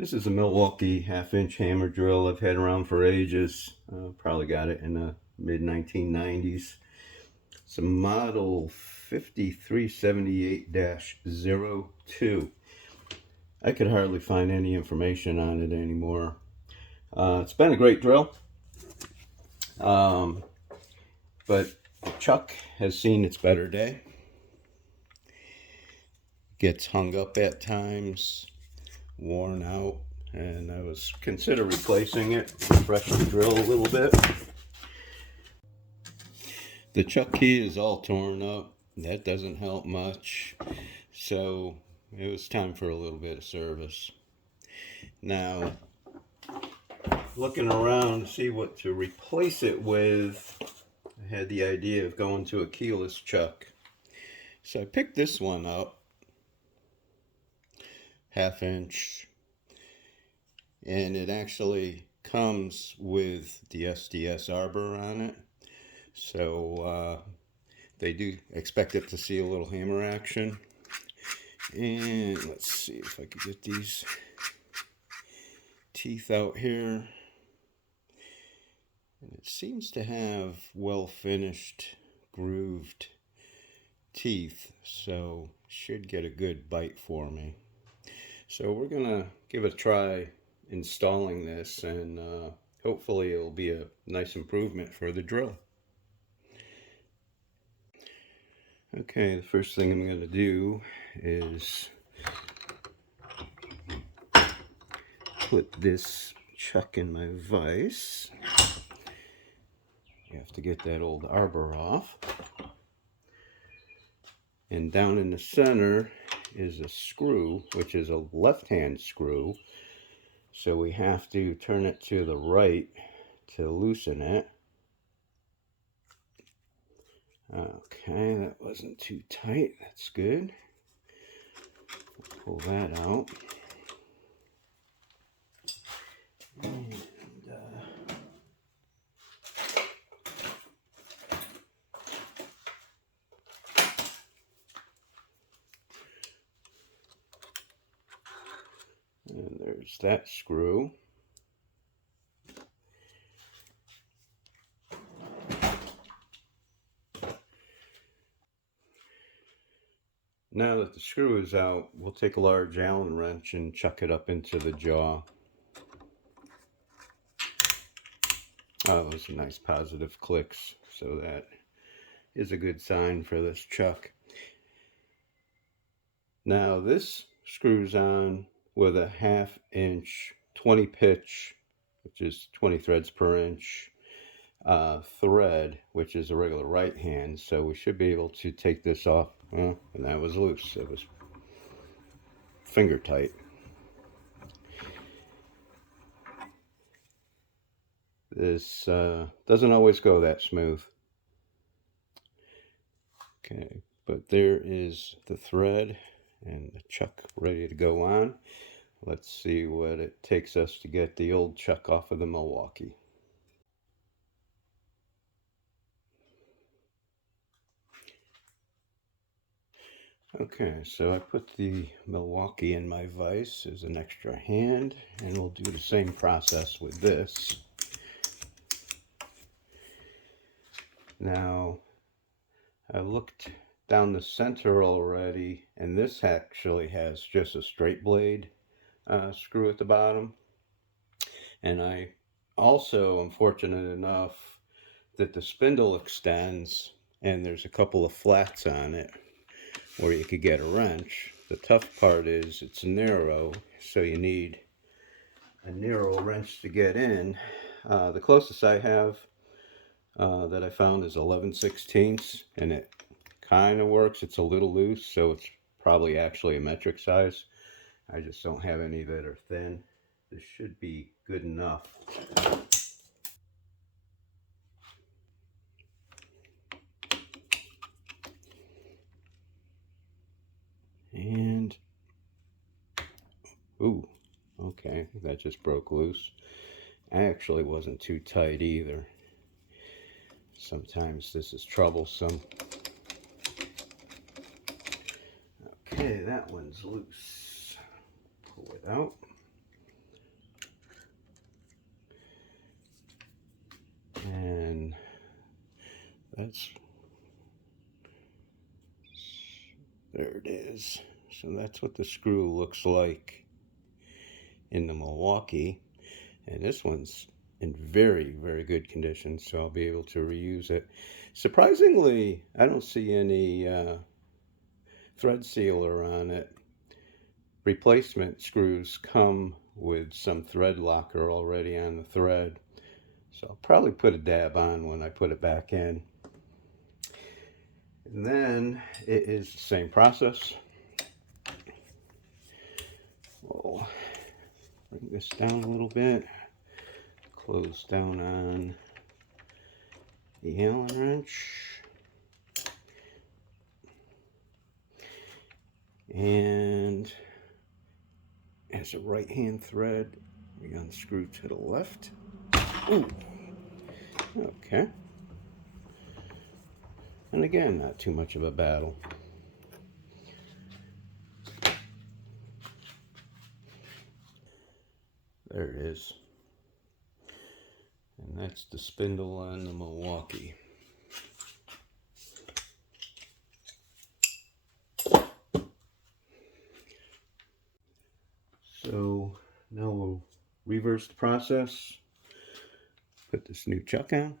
This is a Milwaukee half-inch hammer drill I've had around for ages. Probably got it in the mid-1990s. It's a model 5378-02. I could hardly find any information on it anymore. It's been a great drill, but the chuck has seen its better day. Gets hung up at times, worn out, and I was consider replacing it, refresh the drill a little bit. The chuck key is all torn up. That doesn't help much. So it was time for a little bit of service. Now, looking around to see what to replace it with, I had the idea of going to a keyless chuck. So I picked this one up, half-inch, and it actually comes with the SDS arbor on it. So they do expect it to see a little hammer action. And let's see if I can get these teeth out here. And it seems to have well finished, grooved teeth, so should get a good bite for me. So we're gonna give it a try installing this, and hopefully it'll be a nice improvement for the drill. Okay, the first thing I'm going to do is put this chuck in my vise. You have to get that old arbor off. And down in the center is a screw, which is a left-hand screw. So we have to turn it to the right to loosen it. Okay, that wasn't too tight. That's good. Pull that out. And there's that screw. Now that the screw is out, we'll take a large Allen wrench and chuck it up into the jaw. Oh, those are nice positive clicks, so that is a good sign for this chuck. Now this screws on with a 1/2 inch 20 pitch, which is 20 threads per inch, thread, which is a regular right hand, so we should be able to take this off. Well, and that was loose. It was finger tight. This doesn't always go that smooth. Okay, but there is the thread and the chuck ready to go on. Let's see what it takes us to get the old chuck off of the Milwaukee. Okay, so I put the Milwaukee in my vise as an extra hand, and we'll do the same process with this. Now, I looked down the center already, and this actually has just a straight blade screw at the bottom. And I also am fortunate enough that the spindle extends, and there's a couple of flats on it where you could get a wrench. The tough part is it's narrow, so you need a narrow wrench to get in. The closest I have that I found is 11/16, and it kind of works. It's a little loose, so it's probably actually a metric size. I just don't have any that are thin. This should be good enough. And, ooh, okay, that just broke loose. Actually wasn't too tight either. Sometimes this is troublesome. Okay, that one's loose. Pull it out. there it is. So that's what the screw looks like in the Milwaukee. And this one's in very, very good condition, so I'll be able to reuse it. Surprisingly, I don't see any thread sealer on it. Replacement screws come with some thread locker already on the thread, so I'll probably put a dab on when I put it back in. And then it is the same process. We'll bring this down a little bit, close down on the Allen wrench, and as a right hand thread, we unscrew to the left. Ooh. Okay. And again, not too much of a battle. There it is. And that's the spindle on the Milwaukee. So now we'll reverse the process. Put this new chuck on.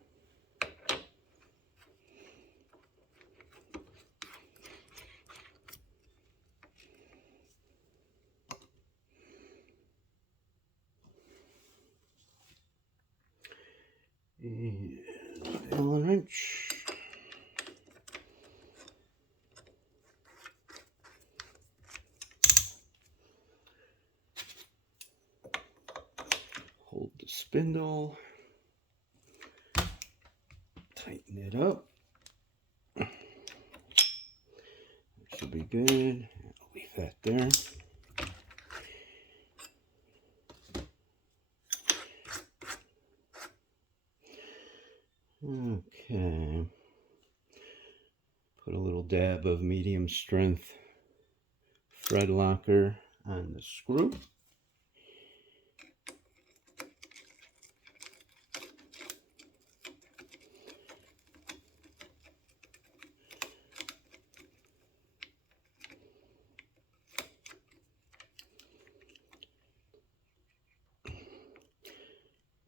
And Allen wrench. Hold the spindle. Tighten it up. That should be good. I'll leave that there. Okay. Put a little dab of medium strength thread locker on the screw.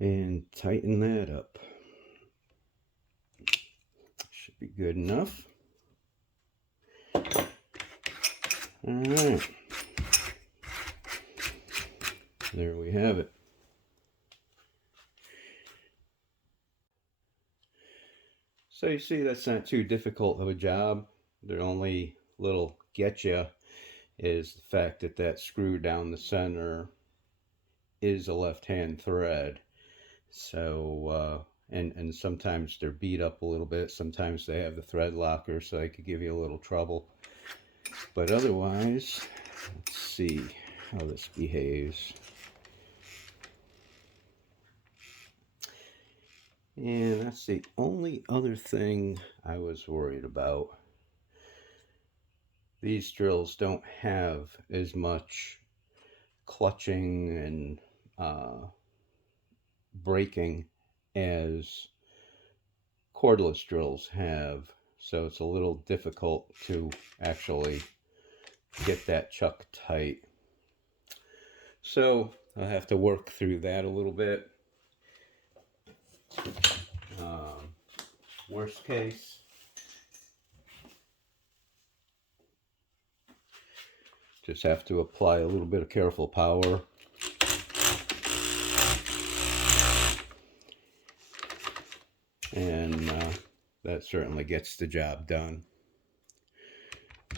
And tighten that up. Should be good enough. Alright. There we have it. So you see, that's not too difficult of a job. The only little getcha is the fact that that screw down the center is a left-hand thread. So and sometimes they're beat up a little bit. Sometimes they have the thread locker, so they could give you a little trouble. But otherwise, let's see how this behaves. And that's the only other thing I was worried about. These drills don't have as much clutching and braking as cordless drills have, so it's a little difficult to actually get that chuck tight. So I'll have to work through that a little bit. Worst case, just have to apply a little bit of careful power. And that certainly gets the job done.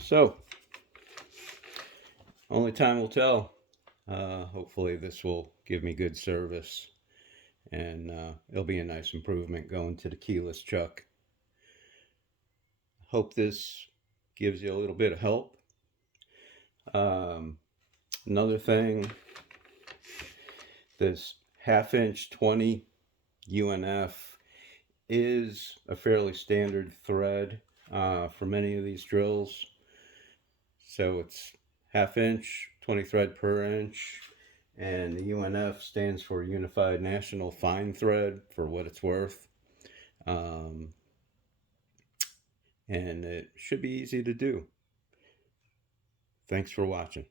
So, only time will tell. Hopefully this will give me good service, and it'll be a nice improvement going to the keyless chuck. Hope this gives you a little bit of help. Another thing, this 1/2" 20 UNF is a fairly standard thread for many of these drills. So it's 1/2" 20 thread per inch, and the UNF stands for Unified National Fine Thread, for what it's worth. and it should be easy to do. Thanks for watching.